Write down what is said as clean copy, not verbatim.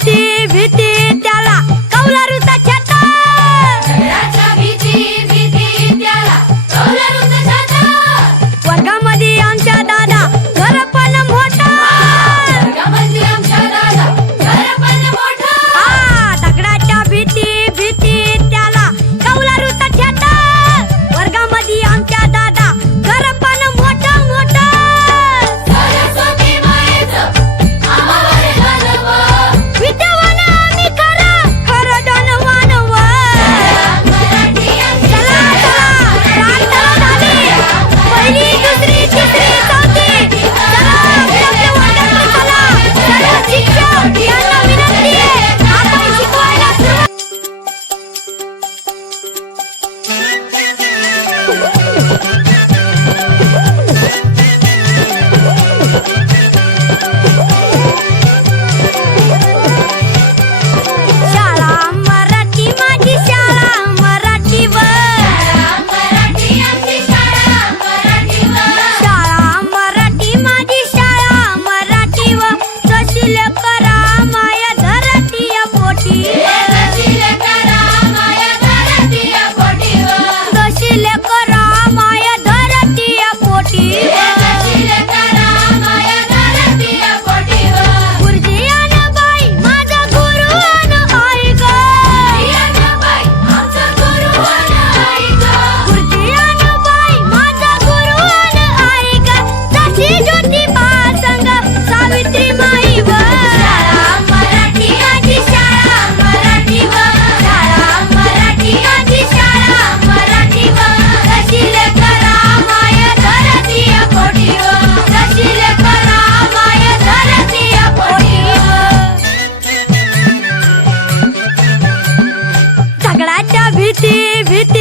भीती भीती त्याला कौलारूचा छाता. झगड्याच्या भीती भीती त्याला कौलारूचा छाता. वर्गामध्ये आमच्या दादा घर पण मोठा. वर्गामध्ये आमच्या दादा घर पण मोठा. दगडाच्या भीती भीती त्याला कौलारूचा छाता. वर्गामध्ये आमच्या दादा घर पण मोठा मोठा. सरस्वती मायेचं आम्हावर दानव. विद्यावान आम्ही खरं खरं धनवान व. मराठी चला चला प्रार्थना झाली. पहिली दुसरी तिसरी चौथी. चला आपल्या वर्गात चला. सर्व शिक्षक यांना विनंती आहे आपण शिकवायला सुरुवात. शाळा मराठी माझी शाळा मराठीवर. मराठी आमची शाळा मराठीवर. शाळा मराठी माझी शाळा मराठीवर. जशी लेकरा माया धरतीया पोटी. जशी लेकरा माया धरतीया पोटीवर. जशी लेकरा माया धरतीया पोटी. जशी लेकरा माया धरतीया पोटीवर. गुरुजी अन बाई माझा गुरु अन आई ग. बाई आमचा गुरु अन आई ग. गुरुजी अन बाई माझा गुरु अन आई ग. जशी ज्योतिबा संग सावित्री माई व. शाळा मराठी आमची शाळा मराठीवर. शाळा मराठी आमची शाळा मराठीवर. जशी लेकरा माया धरतीया पोटीवर. जशी लेकरा माया धरतीया पोटीवर. झगडाच्या भीती भीती